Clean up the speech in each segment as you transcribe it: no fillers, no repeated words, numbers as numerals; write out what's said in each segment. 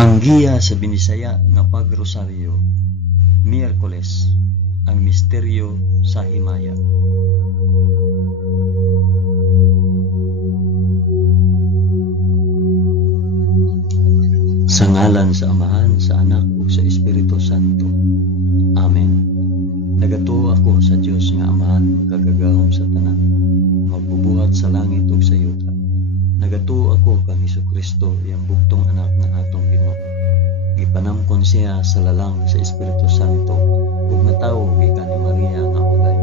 Ang giya sa Binisaya nga pagrosaryo, Miyerkules, ang misteryo sa himaya. Sa ngalan sa Amahan, sa Anak, ug sa Espiritu Santo. Amen. Nagatuo ako sa Dios nga Amahan, magkagagahom sa tanan, magbubuhat sa langit ug sa yuta. Nagatuo ako kang Hesukristo, iyang bugtong anak nga atong Ginoo. Gipanamkon siya sa lalang sa Espiritu Santo, ug natawo gikan ni Maria nga ulay.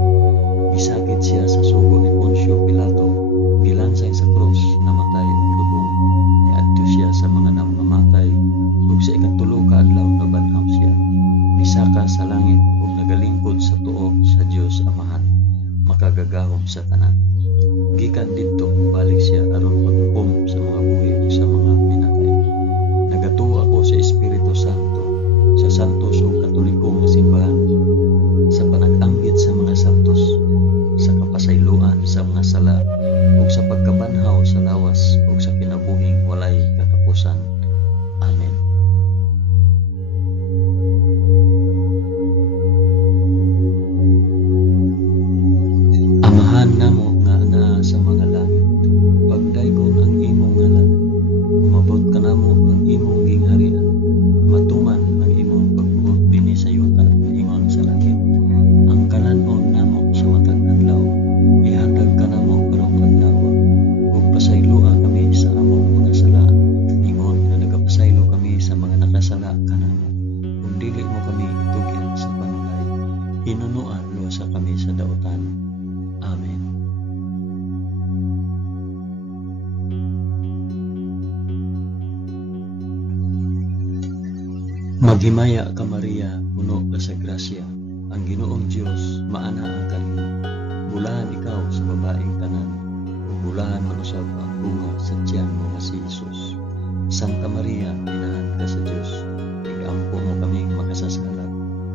Gisakit siya sa sugo ni Poncio Pilato, gilansay sa krus, namatay ug lubong. Niadto siya sa mga namamatay, ug sa ikatulo ka adlaw nabanhaw siya. Misaka sa langit ug nagalingkod sa tuo sa Dios Amahan, makagagahom sa tanan. Gikan didto balik siya aron maghukom sa mga buhi ug sa mga pinatay. Nagatuo ako sa Espiritu Santo, sa santos ug katoliko nga simbahan, sa panag-anggit sa mga santos, sa kapasayloan sa mga sala, ug sa pagkabanhaw sa lawas ug sa kinabuhing walay katapusan. Amen. Amahan namo nga naa sa mga langit, pagdaygon ang imong ngalan, umabot ka namo ang imong gingharian, matuman ang imong pagbuot dinhi sa yuta, ingon sa langit. Ang kalanon namo sa matag adlaw, ihatag ka namo karong adlaw, ug pasayloa kami sa among mga sala, ingon nga nagapasaylo kami sa mga nakasala kanamo, ug dili mo kami itugyan sa panulay, hinunuan lusa kami sa dautan. Amen. Maghimaya ka Maria, puno ka sa grasya, ang Ginoong Dios maanaa kanimo. Bulahan ikaw sa babaeng tanan, ug bulahan manusab ang bunga sa tiyan mo nga si Jesus. Santa Maria, inahan ka sa Dios, igampo mo kaming makasasala,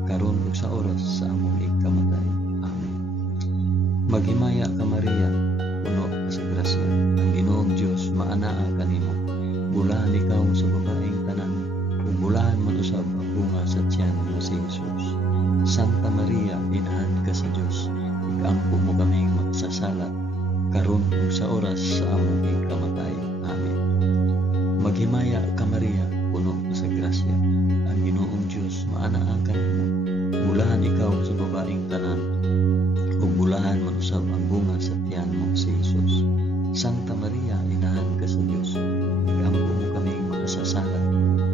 karon ug sa oras sa among ikamatay. Amen. Maghimaya ka Maria, puno ka sa grasya, ang Ginoong Dios maanaa kanimo. Bulahan ikaw sa babaeng tanan, ug bulahan manusab ang bunga sa tiyan mo si Jesus. Santa Maria, inahan ka sa Dios, igampo mo kaming makasasala, karon ug sa oras sa among ikamatay. Amen. Maghimaya ka Maria, puno ka sa grasya, ang Ginoong Dios maanaa kanimo. Bulahan ikaw sa babaeng tanan, ug bulahan manusab ang bunga sa tiyan mo si Jesus. Santa Maria, inahan ka sa Dios, igampo mo kaming makasasala,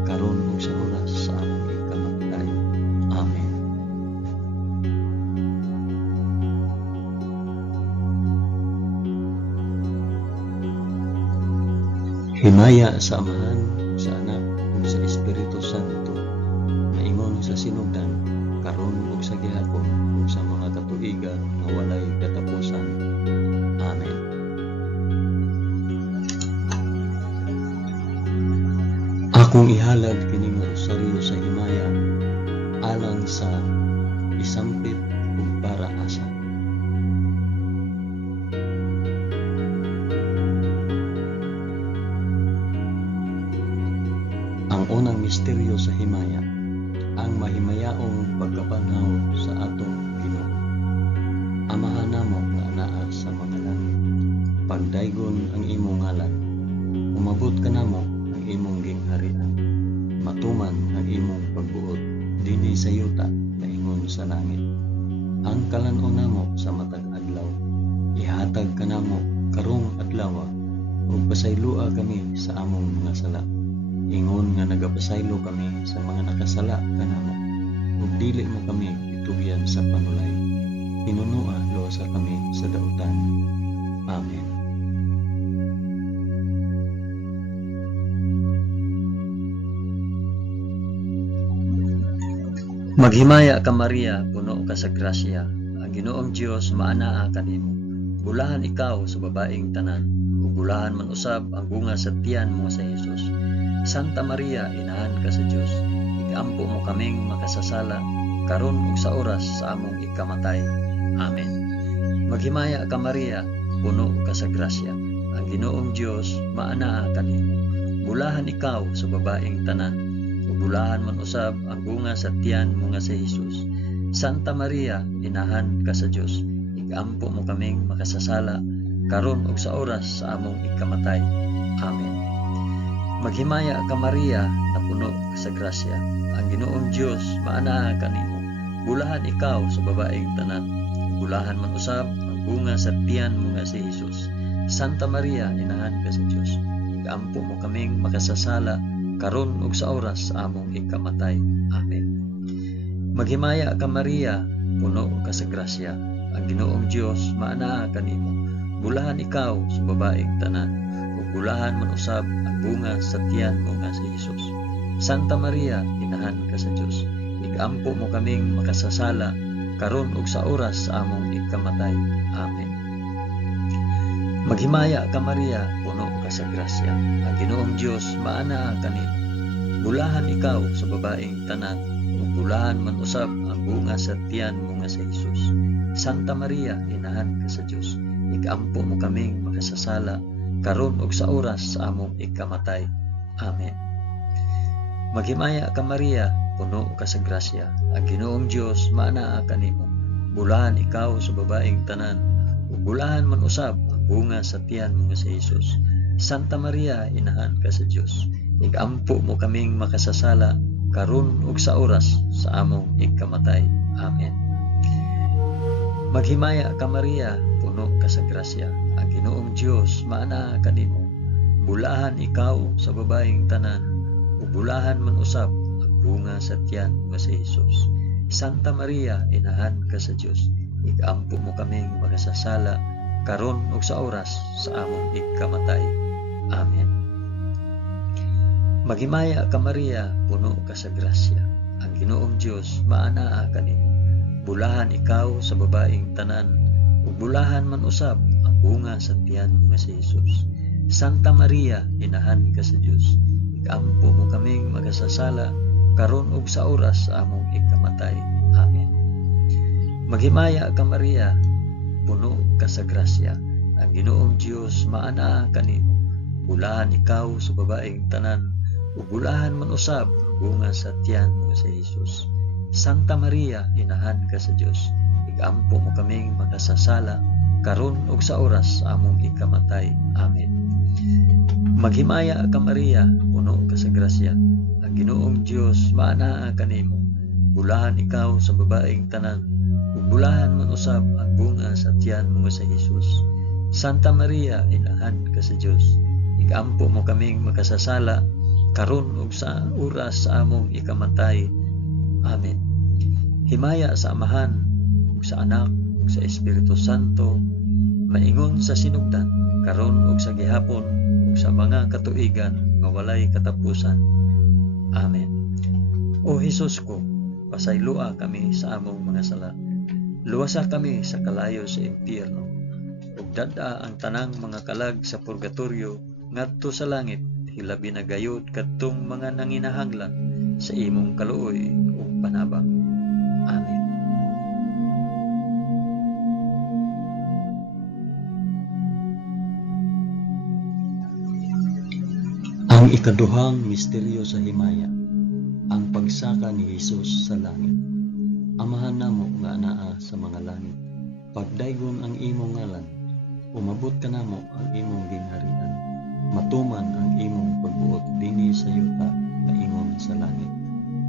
karon ug sa oras sa among ikamatay. Amen. Himaya sa Amahan, sa Anak, ug sa Espiritu Santo, maingon sa sinugdan, karon ug sa gihapon, ug sa mga katuigan nga walay katapusan. Amen. Akong ihalad kining rosaryo sa himaya, alang sa isampit ug para asa. Ang unang misteryo sa himaya, ang mahimayaong pagkabanhaw sa atong Ginoo. Amahan namo nga anaa sa mga langit, pagdaygon ang imong ngalan, umabot ka namo ang imong gingharian, matuman ang imong pagbuot dinhi sa yuta, naingon sa langit. Ang kalanon namo sa matag adlaw, ihatag ka namo karong adlaw, ug pasayloa kami sa among mga sala, ingon nga nagapasaylo kami sa mga nakasala kanamo, ug dili mo kami itugyan sa panulay, hinunua lusa kami sa dautan. Amen. Maghimaya ka Maria, puno ka sa grasya, ang Ginoong Dios maanaa kanimo. Bulahan ikaw sa babaeng tanan, ug bulahan man usab ang bunga sa tiyan mo sa Jesus. Santa Maria, inahan ka sa Dios, igampo mo kaming makasasala, karon ug sa oras sa among ikamatay. Amen. Maghimaya ka Maria, puno ka sa grasya, ang Ginoong Dios maanaa kanimo. Bulahan ikaw sa babaeng tanan, ug bulahan man usab ang bunga sa tiyan mo nga si Hesus. Santa Maria, inahan ka sa Dios, igampo mo kaming makasasala karon ug sa oras sa among ikamatay. Amen. Maghimaya ka Maria, na puno ka sa grasya. Ang Ginoong Dios maanaa kanimo. Bulahan ikaw sa babaeng tanan. Bulahan man usab ang bunga sa tiyan mo nga si Hesus. Santa Maria, inahan ka sa Dios, igampo mo kaming makasasala karon ug sa oras sa among ikamatay. Amen. Maghimaya ka Maria, puno ka sa grasya. Ang Ginoong Dios maanaa kanimo. Bulahan ikaw sa babaeng tanan, ug bulahan man usab ang bunga sa tiyan mo nga si Hesus. Santa Maria, inahan ka sa Dios, igampo mo kaming makasasala karon ug sa oras sa among ikamatay. Amen. Maghimaya ka Maria, puno ka sa grasya. Ang Ginoong Dios maanaa kanimo. Bulahan ikaw sa babaeng tanan, ug bulahan man usab ang bunga sa tiyan mo nga si Hesus. Santa Maria, inahan ka sa Dios, igampo mo kaming makasasala karon ug sa oras sa among ikamatay. Amen. Maghimaya ka Maria, puno ka sa grasya. Ang Ginoong Dios maanaa kanimo. Bulahan ikaw sa babaeng tanan, ug bulahan man usab ang bunga sa tiyan mo nga si Hesus. Santa Maria, inahan ka sa Dios, igampo mo kaming makasasala karon ug sa oras sa among ikamatay. Amen. Maghimaya ka Maria, puno ka sa grasya. Ang Ginoong Dios maanaa kanimo. Bulahan ikaw sa babaeng tanan, ug bulahan man usab ang bunga sa tiyan nga si Hesus. Santa Maria, inahan ka sa Dios, igampo mo kaming makasasala karon ug sa oras sa among ikamatay. Amen. Maghimaya ka Maria, puno ka sa grasya. Ang Ginoong Dios maanaa kanimo. Bulahan ikaw sa babaeng tanan, ug bulahan man usab ang bunga sa tiyan nga si Hesus. Santa Maria, inahan ka sa Dios, igampo mo kaming makasasala karon ug sa oras sa among ikamatay. Amen. Maghimaya ka Maria, puno ka sa grasya. Ang Ginoong Dios maanaa kanimo. Bulahan ikaw sa babaeng tanan, ug bulahan man usab ang bunga sa tiyan nga si Hesus. Santa Maria, inahan ka sa Dios, igampo mo kaming makasasala karon ug sa oras sa among ikamatay. Amen. Maghimaya ka Maria, puno ka sa grasya. Ang Ginoong Dios maanaa kanimo. Bulahan ikaw sa babaeng tanan, ug bulahan man usab ang bunga sa tiyan mo sa Hesus. Santa Maria, inahan ka sa Dios, igampo mo kaming makasasala karon ug sa oras sa among ikamatay. Amen. Himaya sa Amahan, ug sa Anak, ug sa Espiritu Santo, maingon sa sinugdan, karon ug sa gihapon, ug sa mga katuigan nga walay katapusan. Amen. O Hesus ko, pasaylua kami sa among mga sala. Luwasa kami sa kalayo sa impyerno, ug dad-a ang tanang mga kalag sa purgatorio ngadto sa langit, hilabi na gayud kadtong mga nanginahanglan sa imong kaluoy ug panabang. Amen. Ang ikaduhang misteryo sa himaya, ang pagsaka ni Hesus sa langit. Amahan namo nga anaa sa mga langit, pagdaygon ang imong ngalan, umabot ka namo ang imong gingharian, matuman ang imong pagbuot dinhi sa yuta nga ingon sa langit.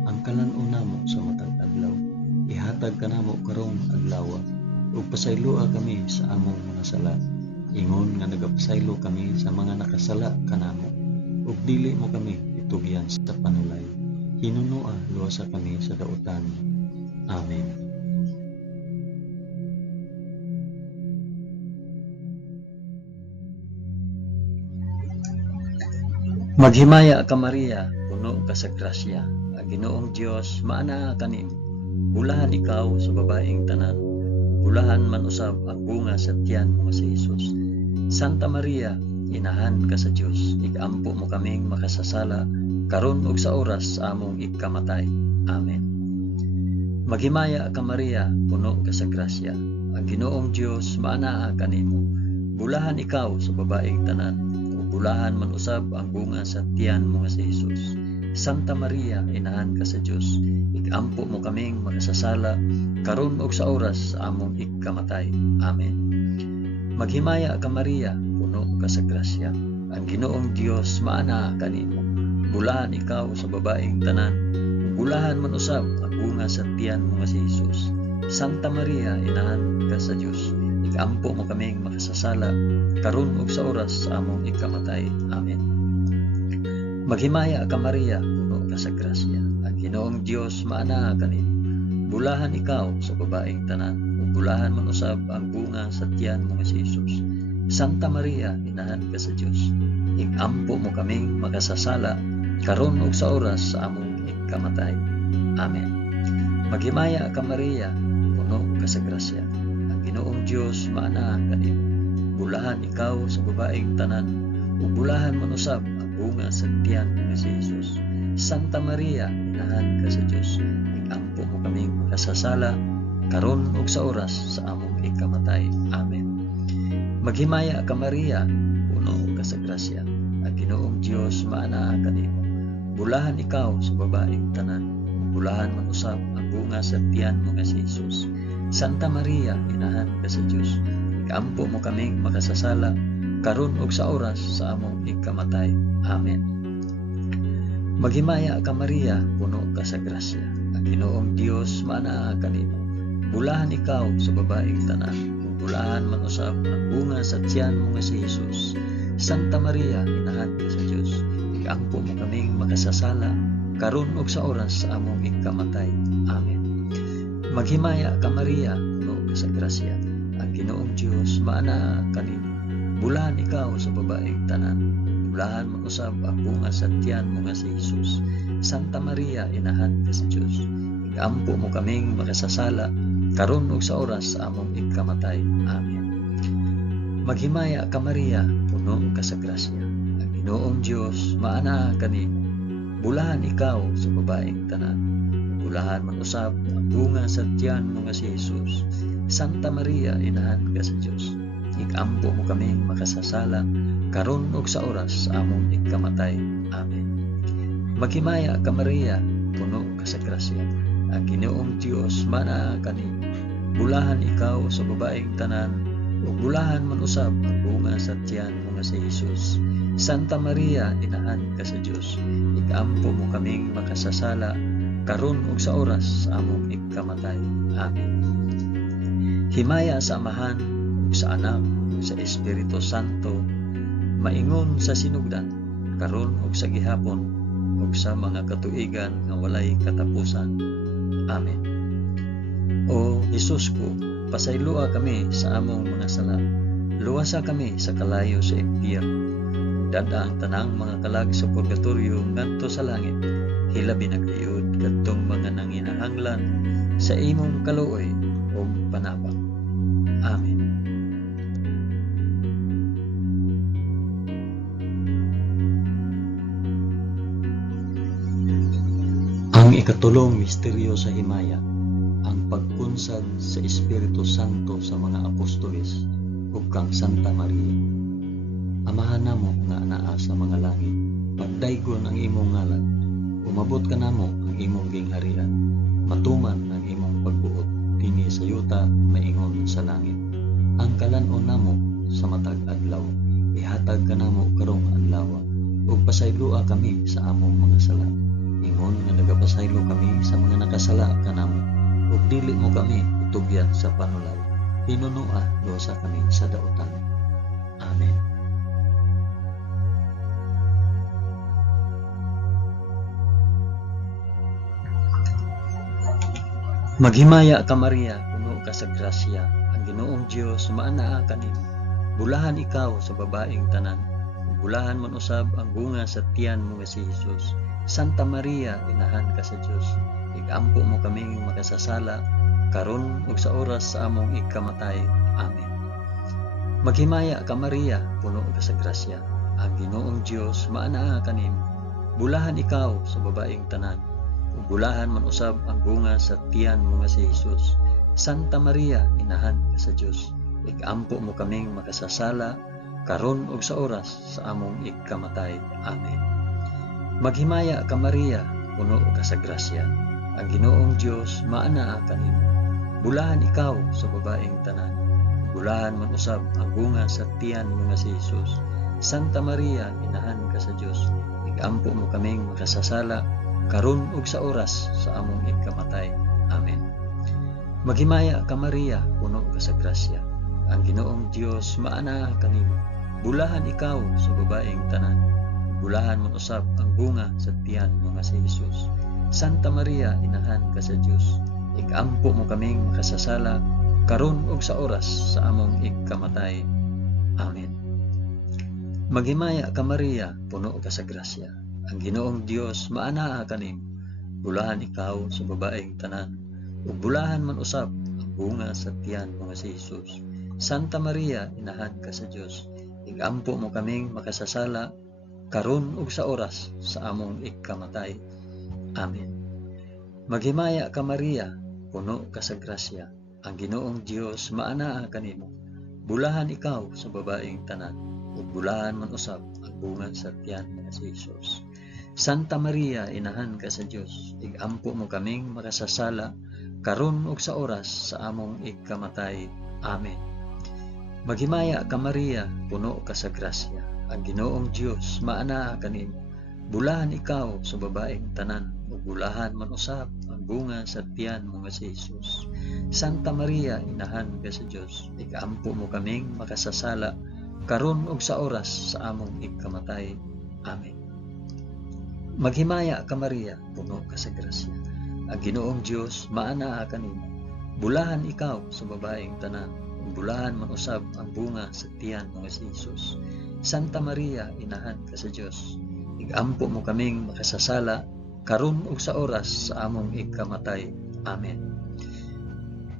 Ang kalan-on namo sa matag adlaw, ihatag ka namo karong adlaw, ug pasaylua kami sa among mga sala, ingon nga nagapasaylo kami sa mga nakasala kanamo, ug dili mo kami itugyan sa panulay, hinunua luwasa kami sa dautan. Amen. Maghimaya ka Maria, puno ka sa grasya. Ang Ginoong Dios maanaa kanimo. Bulahan ikaw sa babaeng tanan, bulahan man usab ang bunga sa tiyan mo sa Hesus. Santa Maria, inahan ka sa Dios, igampo mo kaming makasasala karon ug sa oras sa among ikamatay. Amen. Maghimaya ka Maria, puno ka sa grasya. Ang Ginoong Dios maanaa kanimo. Bulahan ikaw sa babaeng tanan, ug bulahan man usab ang bunga sa tiyan mo nga si Hesus. Santa Maria, inahan ka sa Dios, igampo mo kaming makasasala, karon ug sa oras sa among ikamatay. Amen. Maghimaya ka Maria, puno ka sa grasya. Ang Ginoong Dios maana kanimo. Bulahan ikaw sa babaeng tanan, bulahan man usab ang bunga sa tiyan mo nga si Jesus. Santa Maria, inahan ka sa Dios, igampo mo kaming makasasala, karon ug sa oras sa among ikamatay. Amen. Maghimaya ka Maria, puno ka sa grasya. Ang Ginoong Dios maana kanimo. Bulahan ikaw sa babaeng tanan, ug bulahan man usab ang bunga sa tiyan mo nga si Jesus. Santa Maria, inahan ka sa Dios, igampo mo kaming makasasala, karon ug sa oras sa among ikamatay. Amen. Maghimaya ka Maria, puno ka sa grasya. Ang Ginoong Dios maana kanimo. Bulahan ikaw sa babaeng tanan, ug bulahan man usab ang bunga sa tiyan mo nga si Jesus. Santa Maria, inahan ka sa Dios, igampo mo kaming makasasala, karon ug sa oras sa among ikamatay. Amen. Maghimaya ka Maria, puno ka sa grasya. Ang Ginoong Dios maana kanimo. Bulahan ikaw sa babaeng tanan, bulahan man usab ang bunga sa tiyan mo nga si Jesus. Santa Maria, inahan ka sa Dios, igampo mo kaming makasasala, karon ug sa oras sa among ikamatay. Amen. Maghimaya ka Maria, puno ka sa grasya. Ang Ginoong Dios maana kanimo. Bulahan ikaw sa babaeng tanan, bulahan man usab ang bunga sa tiyan mo nga si Jesus. Santa Maria, inahan ka sa Dios, igampo mo kaming makasasala, karon ug sa oras sa among ikamatay. Amen. Maghimaya ka Maria, puno ka sa grasya. Ang Ginoong Dios maana kanimo. Bulahan ikaw sa babaeng tanan, bulahan man usab ang bunga sa tiyan mo nga si Jesus. Santa Maria, inahan ka sa Dios, igampo mo kaming makasasala, karon ug sa oras sa among ikamatay. Amen. Maghimaya ka Maria, puno ka sa grasya. Ang Ginoong Dios maana kanimo. Bulahan ikaw sa babaeng tanan, bulahan man usab ang bunga sa tiyan mo nga si Jesus. Santa Maria, inahan ka sa Dios, igampo mo kaming makasasala, karon ug sa oras sa among ikamatay. Amen. Maghimaya ka Maria, puno ka sa grasya. Ang Ginoong Dios maana kanimo. Bulahan ikaw sa babaeng tanan, ug bulahan man usab ang bunga sa tiyan mo nga si Jesus. Santa Maria, inahan ka sa Dios, igampo mo kaming makasasala, karon ug sa oras sa among ikamatay. Amen. Himaya sa Amahan, ug sa Anak, ug sa Espiritu Santo, maingon sa sinugdan, karon ug sa gihapon, ug sa mga katuigan nga walay katapusan. Amen. O Jesus ko, pasaylua kami sa among mga sala. Luwasa kami sa kalayo sa impyerno. Dada ang tanang mga kalag sa purgatorio ngadto sa langit. Hilabi na kayod kadtong mga nanginahanglan sa imong kaluoy o panabang. Amen. Ang ikatulong misteryo sa himaya, ang pagpunsad sa Espiritu Santo sa mga apostoles ug kang Santa Maria. Amahan namo nga anaa sa mga langit, pagdaygon ang imong ngalan, umabot ka namo ang imong gingharian, matuman ang imong pagbuot dinhi sa yuta maingon sa langit. Ang kalanon namo sa matag adlaw, ihatag ka namo karong adlaw, ug pasaylua kami sa among mga sala. Ingon nga nagapasaylo kami sa mga nakasala kanamo, ug dili mo kami itugyan sa panulay. Pinunua dosa kami sa dautan. Amen. Maghimaya ka Maria, puno ka sa grasya. Ang Ginoong Dios maanaa kanimo. Bulahan ikaw sa babaeng tanan, ug bulahan man usab ang bunga sa tiyan mo nga si Jesus. Santa Maria, inahan ka sa Dios, igampo mo kaming makasasala, karon ug sa oras sa among ikamatay. Amen. Maghimaya ka Maria, puno ka sa grasya. Ang Ginoong Dios maanaa kanimo. Bulahan ikaw sa babaeng tanan, ug bulahan man usab ang bunga sa tiyan mo nga si Jesus. Santa Maria, inahan ka sa Dios, igampo mo kaming makasasala, karon ug sa oras sa among ikamatay. Amen. Maghimaya ka Maria, puno ka sa grasya. Ang Ginoong Dios maanaa kanimo. Bulahan ikaw sa babaeng tanan. Bulahan man usab ang bunga sa tiyan mo nga si Jesus. Santa Maria, inahan ka sa Dios. Igampo mo kaming makasasala karon ug sa oras sa among ikamatay. Amen. Maghimaya ka Maria, puno ka sa grasya. Ang Ginoong Dios maanaa kanimo. Bulahan ikaw sa babaeng tanan. Bulahan man usab ang bunga sa tiyan mo nga si Jesus. Santa Maria, inahan ka sa Dios. Igampo mo kaming makasasala karon ug sa oras sa among ikamatay. Amen. Maghimaya ka Maria, puno ka sa grasya. Ang Ginoong Dios maanaa kanimo. Bulahan ikaw sa babaeng tanan. Ug bulahan man usab ang bunga sa tiyan mo nga si Jesus. Santa Maria, inahan ka sa Dios. Igampo mo kaming makasasala karon ug sa oras sa among ikamatay. Amen. Maghimaya ka Maria, puno ka sa grasya. Ang Ginoong Dios maanaa kanimo. Bulahan ikaw sa babaeng tanan. Ug bulahan man usab ang bunga sa tiyan nga si Jesus. Santa Maria, inahan ka sa Dios. Igampo mo kaming makasasala karon ug sa oras sa among ikamatay. Amen. Maghimaya ka Maria, puno ka sa grasya. Ang Ginoong Dios maanaa kanimo. Bulahan ikaw sa babaeng tanan. Ug bulahan man usab ang bunga sa tiyan mo nga si Jesus. Santa Maria, inahan ka sa Dios. Igampo mo kaming makasasala karon ug sa oras sa among ikamatay. Amen. Maghimaya ka Maria, puno ka sa grasya. Ang Ginoong Dios maanaa kanimo. Bulahan ikaw sa babaeng tanan. Ug bulahan man usab ang bunga sa tiyan mo nga si Jesus. Santa Maria, inahan ka sa Dios. Igampo mo kaming makasasala karon ug sa oras sa among ikamatay. Amen.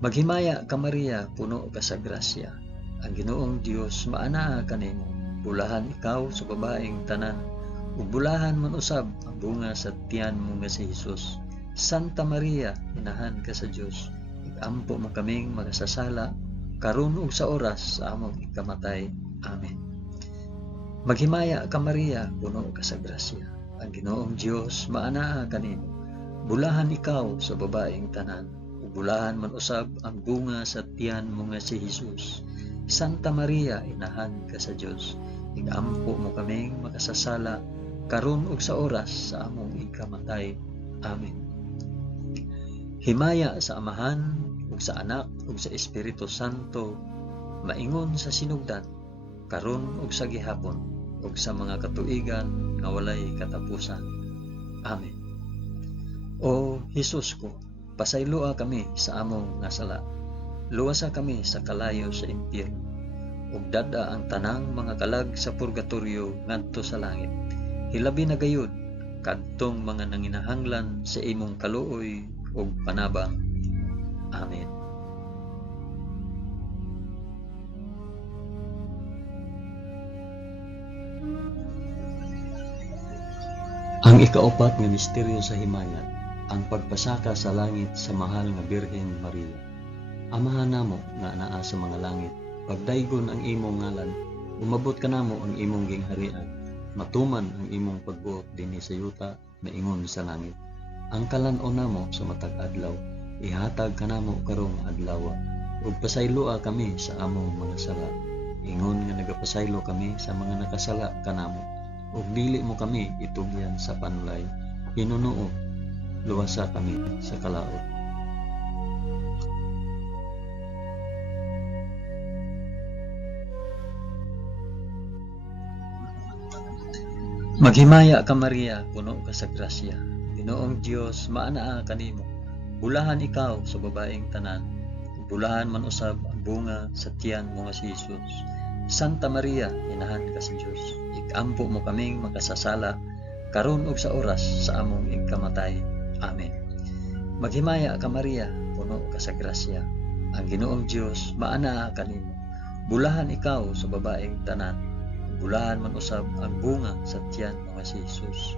Maghimaya ka Maria, puno ka sa grasya. Ang Ginoong Dios maanaa kanimo. Bulahan ikaw sa babaeng tanan. Ug bulahan man usab ang bunga sa tiyan mo nga si Jesus. Santa Maria, inahan ka sa Dios. Igampo mo kaming makasasala karon ug sa oras sa among ikamatay. Amen. Maghimaya ka Maria, puno ka sa grasya. Ang Ginoong Dios maanaa kanimo. Bulahan ikaw sa babaeng tanan. Ug bulahan man usab ang bunga sa tiyan mo nga si Jesus. Santa Maria, inahan ka sa Dios. Igampo mo kaming makasasala karon ug sa oras sa among ikamatay. Amen. Himaya sa Amahan ug sa Anak ug sa Espiritu Santo, maingon sa sinugdan karon ug sa gihapon ug sa mga katuigan nga walay katapusan. Amen. O Jesus ko, pasayloa kami sa among nasala. Luwasa kami sa kalayo sa impyerno. Ug dada ang tanang mga kalag sa purgatorio ngadto sa langit. Hilabi na gayud kadtong mga nanginahanglan sa imong kaluoy ug panabang. Amen. Ang ikaapat nga misteryo sa himaya, ang pagpasaka sa langit sa mahal nga Birhen Maria. Amahan namo nga naa sa mga langit, pagdaygon ang imong ngalan, umabot ka namo ang imong gingharian, matuman ang imong pagbuot dinhi sa yuta na ingon sa langit. Ang kalan-on namo sa matag adlaw, ihatag ka namo karong adlaw, ug pasayloa kami sa among mga sala. Ingon nga nagapasaylo kami sa mga nakasala kanamo. Ug dili mo kami itugyan sa panulay, hinunuo, luwasa kami sa kalaot. Maghimaya ka Maria, puno ka sa grasya. Ginoong Dios maanaa kanimo. Bulahan ikaw sa babaeng tanan. Bulahan man usab ang bunga sa tiyan mo nga si Jesus. Santa Maria, inahan ka sa Dios. Igampo mo kaming makasasala karon ug sa oras sa among ikamatay. Amen. Maghimaya ka Maria, puno ka sa grasya. Ang Ginoong Dios maanaa kanimo. Bulahan ikaw sa babaeng tanan. Bulahan man usab ang bunga sa tiyan mo nga si Jesus.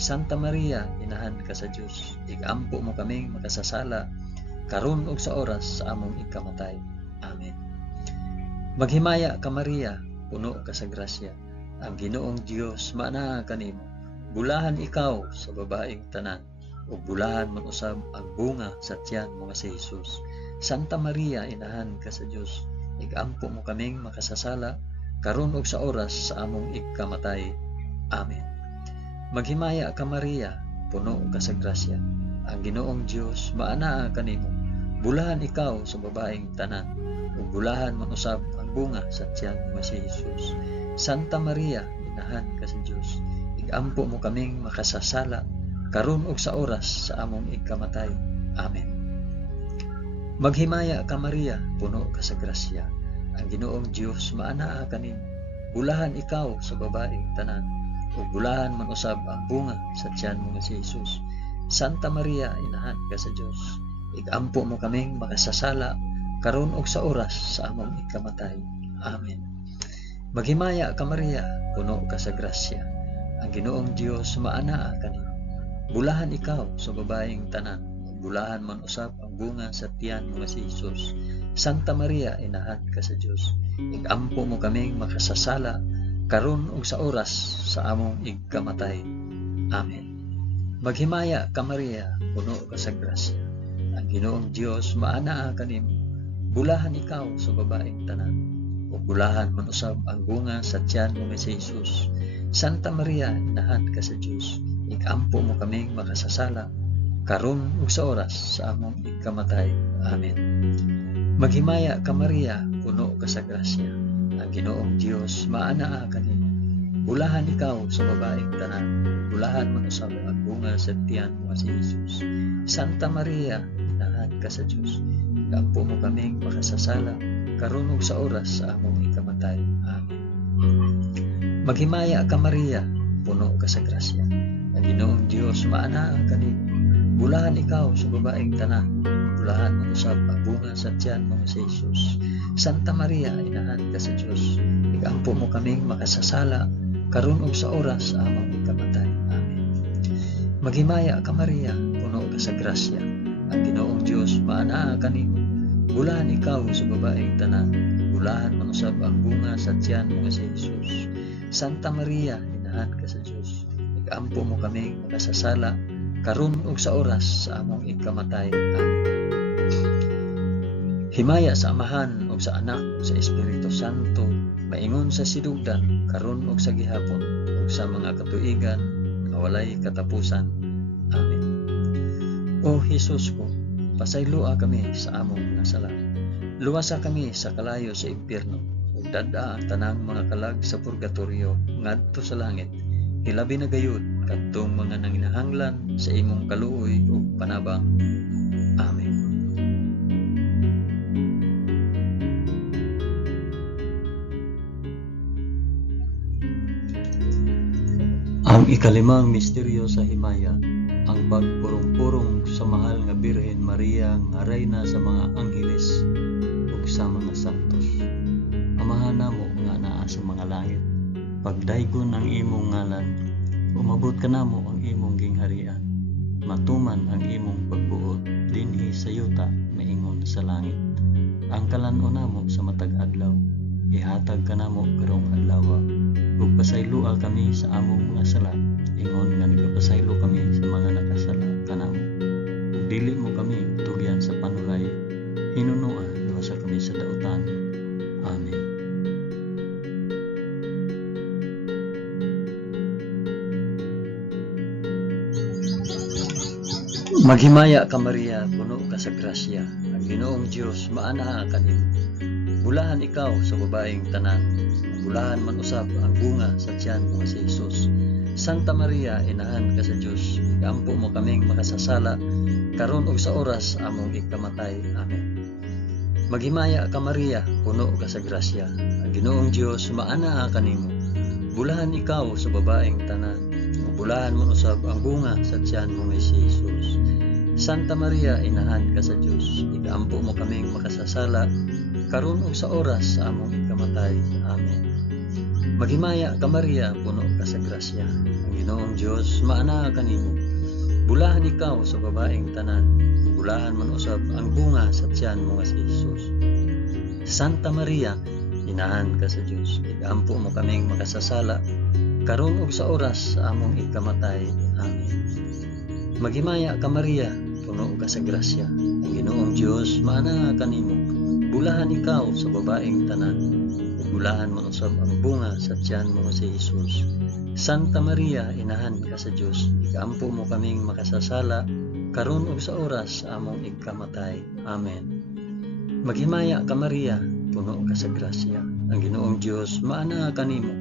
Santa Maria, inahan ka sa Dios. Igampo mo kaming makasasala karon ug sa oras sa among ikamatay. Amen. Maghimaya ka Maria, puno ka sa grasya. Ang Ginoong Dios maanaa kanimo. Bulahan ikaw sa babaeng tanan, ug bulahan man usab ang bunga sa tiyan mo nga si Hesus. Santa Maria, inahan ka sa Dios, igampo mo kaming makasasala karon ug sa oras sa among igkamatay. Amen. Maghimaya ka Maria, puno ka sa grasya. Ang Ginoong Dios maanaa kanimo. Bulahan ikaw sa babaeng tanan, ug bulahan man usab ang bunga sa tiyan mo si Hesus. Santa Maria, inahan ka sa Dios, igampo mo kaming makasasala karon ug sa oras sa among igkamatay. Amen. Maghimaya ka Maria, puno ka sa grasya. Ang Ginoong Dios maanaa kanimo. Bulahan ikaw sa babaeng tanan, ug bulahan man usab ang bunga sa tiyan mo si Hesus. Santa Maria, inahan ka sa Dios, igampo mo kaming makasasala karon ug sa oras sa among igkamatay. Amen. Maghimaya ka Maria, puno ka sa grasya. Ang Ginoong Dios maanaa kanimo. Bulahan ikaw sa babaeng tanan, bulahan man usab ang bunga sa tiyan mo si Hesus. Santa Maria, inahan ka sa Dios, igampo mo kaming makasasala karon ug sa oras sa among igkamatay. Amen. Maghimaya ka Maria, puno ka sa grasya. Ang Ginoong Dios maanaa kanimo. Bulahan ikaw sa babaeng tanan, ug bulahan man usab ang bunga sa tiyan mo si Hesus. Santa Maria, inahan ka sa Dios, igampo mo kaming makasasala karon ug sa oras sa among igkamatay. Amen. Maghimaya ka Maria, puno ka sa grasya. Ang Ginoong Dios maanaa kanimo. Bulahan ikaw sa babaeng tanan, bulahan man usab ang bunga sa tiyan mo si Hesus. Santa Maria, inahan ka sa Dios, igampo mo kaming makasasala karon ug sa oras sa among igkamatay. Amen. Maghimaya ka Maria, puno ka sa grasya. Ang Ginoong Dios maanaa kanimo. Bulahan ikaw sa babaeng tanan, bulahan man usab ang bunga sa tiyan mo si Hesus. Santa Maria, inahan ka sa Dios, igampo mo kaming makasasala karon ug sa oras sa among igkamatay. Amen. Maghimaya ka Maria, puno ka sa grasya. Ang Ginoong Dios maanaa kanimo. Bulahan ikaw sa babaeng tanan, bulahan man usab ang bunga sa tiyan mo si Hesus. Santa Maria, inahan ka sa Dios, igampo mo kaming makasasala karon ug sa oras sa among igkamatay. Amen. Himaya sa Amahan ug sa Anak ug sa Espiritu Santo, maingon sa sidugdan karon ug sa gihapon ug sa mga katuigan nga walay katapusan. Amen. O Hesus ko, pasayloa kami sa among mga sala. Luwasa kami sa kalayo sa impyerno ug dad-a ang tanang mga kalag sa purgatorio ngadto sa langit. Hilabi na gayud kadtong mga nanginahanglan sa imong kaluoy ug panabang. Amen. Ang ikalimang misteryo sa himaya, ang pagpurong-purong sa mahal nga Birhen Maria nga reyna sa mga angheles ug sa mga santos. Amahan namo nga naa sa mga langit, pagdaygon ang imong ngalan, umabot ka namo ang imong gingharian, matuman ang imong pagbuot dinhi sa yuta maingon sa langit. Ang kalan-o namo sa matag adlaw, ihatag ka namo karong adlaw, ug pasaylua kami sa among mga sala, ingon nga nagapasaylo kami sa mga nakasala kanamo. Ug dili mo kami tugyan sa panulay, hinunoa luwasa kami sa dautan. Amen. Maghimaya ka Maria, puno ka sa grasya. Ang Ginoong Dios maanaa kanimo. Bulahan ikaw sa babaeng tanan, bulahan man usab ang bunga sa tiyan mo si Hesus. Santa Maria, inahan ka sa Dios, igampo mo kaming makasasala karon ug sa oras among igkamatay. Amen. Maghimaya ka Maria, puno ka sa grasya. Ang Ginoong Dios maanaa kanimo. Bulahan ikaw sa babaeng tanan, bulahan man usab ang bunga sa tiyan mo si Hesus. Santa Maria, inahan ka sa Dios, igampo mo kaming makasasala karon ug sa oras sa among igkamatay. Amen. Maghimaya ka Maria, puno ka sa grasya. Ang Ginoong Dios maanaa kanimo. Bulahan ikaw sa babaeng tanan, bulahan man usab ang bunga sa tiyan mo si Hesus. Santa Maria, inahan ka sa Dios. Igampo mo kaming makasasala karon ug sa oras sa among ikamatay. Amen. Maghimaya ka Maria, puno ka sa grasya. Ang Ginoong Dios maana kanimo. Bulahan ikaw sa babaeng tanan. Bulahan mo usab ang bunga sa tiyan mo si Jesus. Santa Maria, inahan ka sa Dios. Igampo mo kaming makasasala karon ug sa oras sa among ikamatay. Amen. Maghimaya ka Maria, puno ka sa grasya. Ang Ginoong Dios maana kanimo.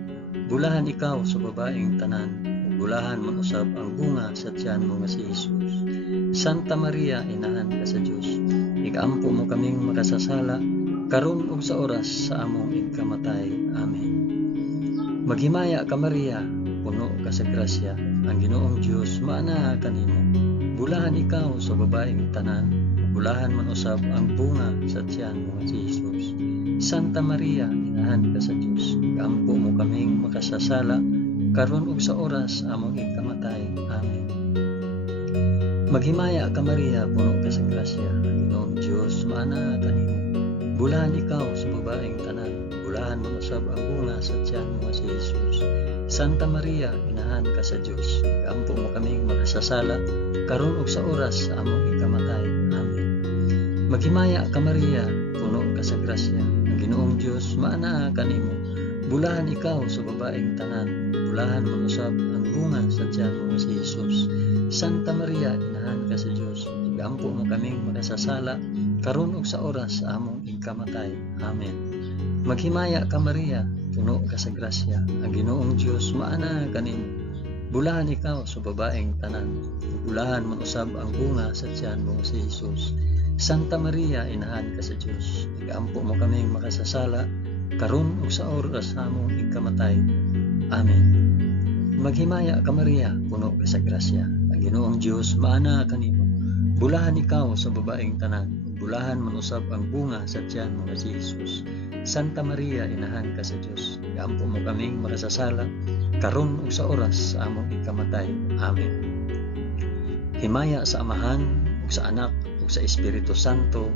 Bulahan ikaw sa babaeng tanan. Bulahan mo usab ang bunga sa tiyan mo si Jesus. Santa Maria, inahan ka sa Dios. Igampo mo kaming makasasala karon ug sa oras sa among ikamatay. Amen. Maghimaya ka Maria, puno ka sa grasya. Ang Ginoong Dios maana kanimo. Bulahan ikaw sa babaeng tanan. Bulahan man usab ang bunga sa tiyan mo si Jesus. Santa Maria, inahan ka sa Dios. Igampo mo kaming makasasala karon ug sa oras sa among ikamatay. Amen. Maghimaya ka Maria, puno ka sa grasya. Ang Ginoong Dios maana kanimo. Bulahan ikaw sa babaeng tanan. Bulahan man usab ang bunga sa tiyan mo si Jesus. Santa Maria, inahan ka sa Dios. Igampo mo kaming makasasala karon ug sa oras sa among ikamatay. Amen. Maghimaya ka Maria, puno ka sa grasya. Ang Ginoong Dios maana kanimo. Bulahan ikaw sa babaeng tanan. Bulahan man usab ang bunga sa tiyan mo si Jesus. Santa Maria, inahan ka sa Dios. Igampo mo kaming makasasala karon ug sa oras sa among ikamatay. Amen. Maghimaya ka Maria, puno ka sa grasya. Ang Ginoong Dios maana kanimo. Bulahan ikaw sa babaeng tanan. Bulahan man usab ang bunga sa tiyan mo si Jesus. Santa Maria, inahan ka sa Dios. Igampo mo kaming makasasala karon ug sa oras sa among ikamatay. Amen. Maghimaya ka Maria, puno ka sa grasya. Ang Ginoong Dios maana kanimo. Bulahan ikaw sa babaeng tanan. Bulahan man usab ang bunga sa tiyan mo si Jesus. Santa Maria, inahan ka sa Dios. Igampo mo kaming makasasala karon ug sa oras sa among ikamatay. Amen. Himaya sa Amahan ug sa Anak ug sa Espiritu Santo,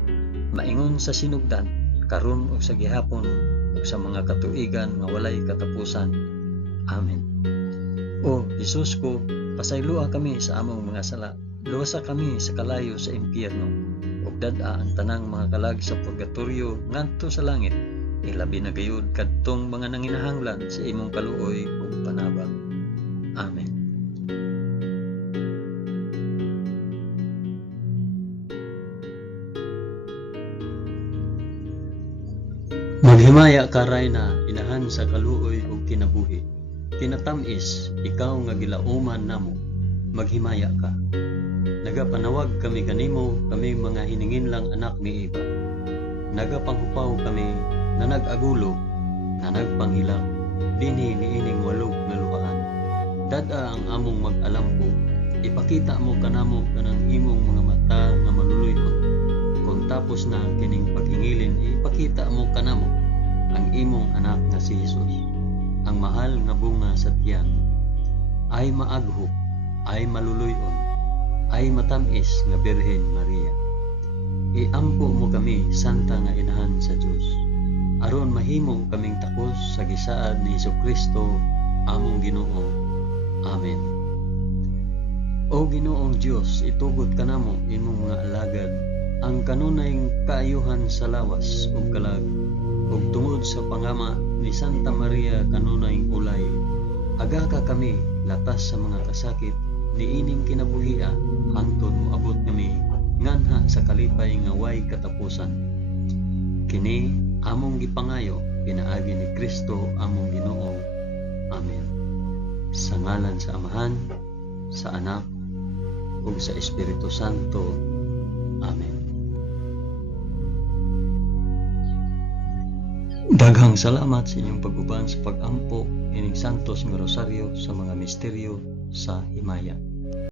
maingon sa sinugdan karon ug sa gihapon ug sa mga katuigan nga walay katapusan. Amen. O Jesus ko, pasaylua kami sa among mga sala. Luwasa kami sa kalayo sa impyerno. Ug dad-a ang tanang mga kalag sa purgatorio ngadto sa langit. Ilabi na gayud kadtong mga nanginahanglan sa imong kaluoy ug panabang. Amen. Maghimaya ka Rayna, inahan sa kaluoy ug kinabuhi. Kinatamis, ikaw nga gilauman namo. Maghimaya ka. Nagapanawag kami kanimo, kami mga hiningin lang anak ni Eva. Nagapanghupaw kami na nag-agulo, na nagpanghilak, dinhi niining walog nga luhaan. Dada ang among mag-alampo, ipakita mo kanamo kanang imong mga mata nga maluluyon. Kung tapos na kining paghingilin, ipakita mo kanamo ang imong anak nga si Jesus. Ang mahal nga bunga sa tiyan, ay maaghop, ay maluluyon, ay matamis nga Birhen Maria. Iampo mo kami, Santa nga inahan sa Dios. Aron mahimo kaming takos sa gisaad ni Jesucristo, among Ginoo. Amen. O Ginoong Dios, itugot kanamo imong mga alagad ang kanunayng kaayuhan sa lawas ug kalag, ug tungod sa pangama ni Santa Maria kanunayng ulay. Aga ka kami latas sa mga kasakit niining kinabuhia hangtod moabot kami nganha sa kalipay nga way katapusan. Kini among gipangayo pinaagi ni Kristo among Ginoo. Amen. Sa ngalan sa Amahan, sa Anak, ug sa Espiritu Santo. Amen. Daghang salamat sa inyong pag-uban sa pag-ampo ining santos nga rosaryo sa mga misteryo sa himaya.